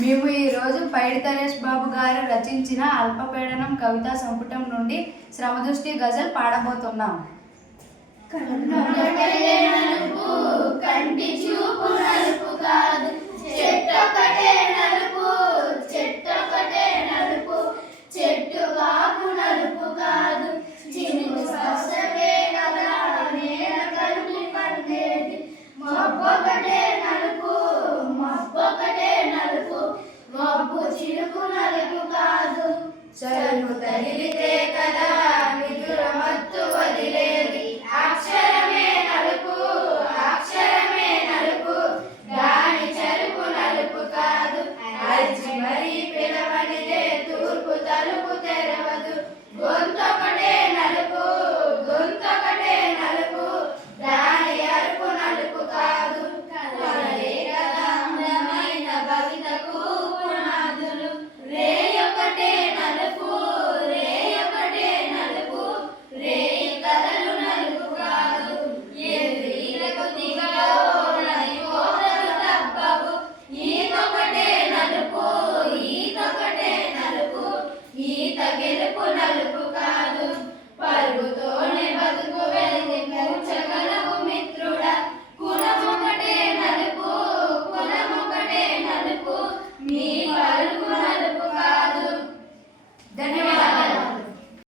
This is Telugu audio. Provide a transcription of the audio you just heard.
మేము ఈరోజు పైడి తరేష్ బాబు గారు రచించిన అల్పపీడనం కవితా సంపుటం నుండి శ్రమదృష్టి గజల్ పాడబోతున్నాం. కంటి చూపు నలుపు కాదు, చెట్టొకటే నలుపు, చెట్టొకటే నలుపు, చెట్టు వాకు నలుపు కాదు, చినుకు స్పర్శకే కదా నేల కలిపి పండేది. మబ్బొకటే నలుపు, మబ్బొకటే నలుపు, మబ్బు చినుకు నలుపు కాదు. చలుపు తగిలితే